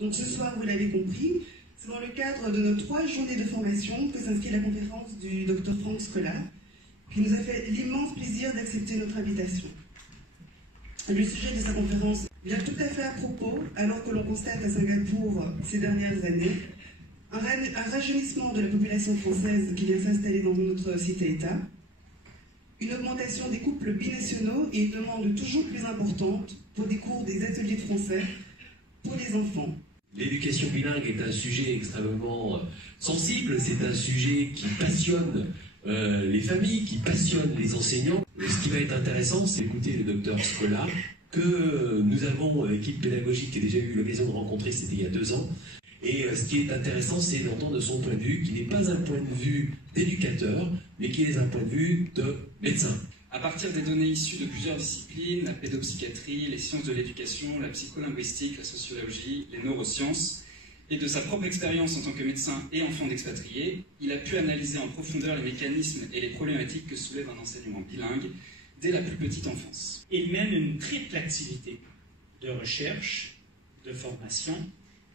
Donc ce soir, vous l'avez compris, c'est dans le cadre de nos 3 journées de formation que s'inscrit la conférence du Dr Franck Scola, qui nous a fait l'immense plaisir d'accepter notre invitation. Le sujet de sa conférence vient tout à fait à propos, alors que l'on constate à Singapour ces dernières années un rajeunissement de la population française qui vient s'installer dans notre cité-État, une augmentation des couples binationaux et une demande toujours plus importante pour des cours des ateliers de français pour les enfants. L'éducation bilingue est un sujet extrêmement sensible, c'est un sujet qui passionne les familles, qui passionne les enseignants. Ce qui va être intéressant, c'est d'écouter le docteur Scola, que nous avons, l'équipe pédagogique, qui a déjà eu l'occasion de rencontrer, c'était il y a 2 ans. Et ce qui est intéressant, c'est d'entendre son point de vue, qui n'est pas un point de vue d'éducateur, mais qui est un point de vue de médecin. À partir des données issues de plusieurs disciplines, la pédopsychiatrie, les sciences de l'éducation, la psycholinguistique, la sociologie, les neurosciences, et de sa propre expérience en tant que médecin et enfant d'expatriés, il a pu analyser en profondeur les mécanismes et les problématiques que soulève un enseignement bilingue dès la plus petite enfance. Il mène une triple activité de recherche, de formation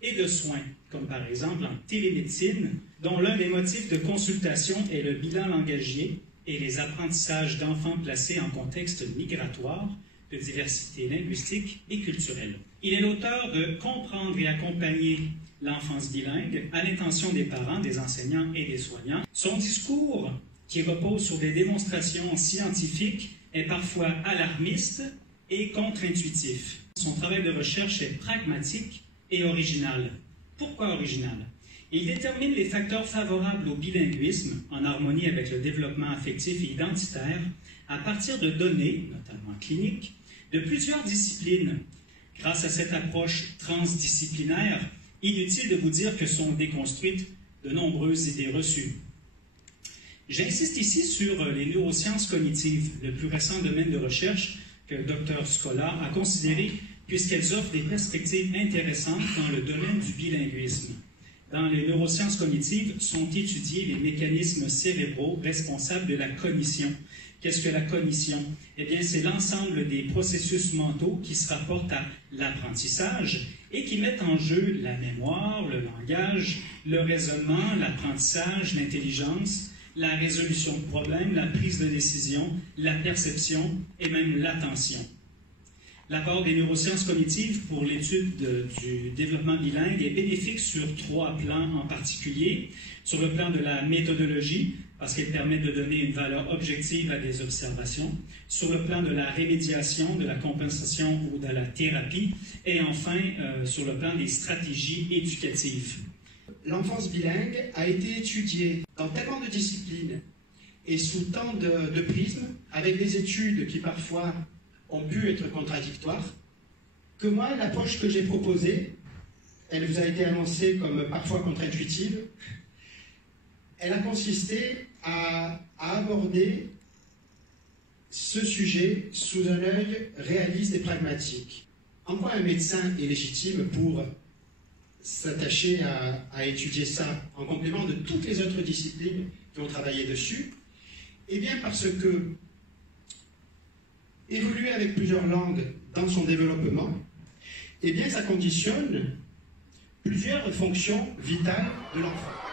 et de soins, comme par exemple en télémédecine, dont l'un des motifs de consultation est le bilan langagier et les apprentissages d'enfants placés en contexte migratoire, de diversité linguistique et culturelle. Il est l'auteur de « Comprendre et accompagner l'enfance bilingue » à l'intention des parents, des enseignants et des soignants. Son discours, qui repose sur des démonstrations scientifiques, est parfois alarmiste et contre-intuitif. Son travail de recherche est pragmatique et original. Pourquoi original? Il détermine les facteurs favorables au bilinguisme, en harmonie avec le développement affectif et identitaire, à partir de données, notamment cliniques, de plusieurs disciplines. Grâce à cette approche transdisciplinaire, inutile de vous dire que sont déconstruites de nombreuses idées reçues. J'insiste ici sur les neurosciences cognitives, le plus récent domaine de recherche que le Dr Scola a considéré puisqu'elles offrent des perspectives intéressantes dans le domaine du bilinguisme. Dans les neurosciences cognitives sont étudiés les mécanismes cérébraux responsables de la cognition. Qu'est-ce que la cognition? Eh bien, c'est l'ensemble des processus mentaux qui se rapportent à l'apprentissage et qui mettent en jeu la mémoire, le langage, le raisonnement, l'apprentissage, l'intelligence, la résolution de problèmes, la prise de décision, la perception et même l'attention. L'apport des neurosciences cognitives pour l'étude du développement bilingue est bénéfique sur 3 plans en particulier. Sur le plan de la méthodologie, parce qu'elle permet de donner une valeur objective à des observations. Sur le plan de la rémédiation, de la compensation ou de la thérapie. Et enfin, sur le plan des stratégies éducatives. L'enfance bilingue a été étudiée dans tellement de disciplines et sous tant de prismes, avec des études qui parfois ont pu être contradictoires, que moi, l'approche que j'ai proposée, elle vous a été annoncée comme parfois contre-intuitive, elle a consisté à aborder ce sujet sous un œil réaliste et pragmatique. En quoi un médecin est légitime pour s'attacher à étudier ça en complément de toutes les autres disciplines qui ont travaillé dessus? Eh bien parce que évoluer avec plusieurs langues dans son développement, eh bien ça conditionne plusieurs fonctions vitales de l'enfant.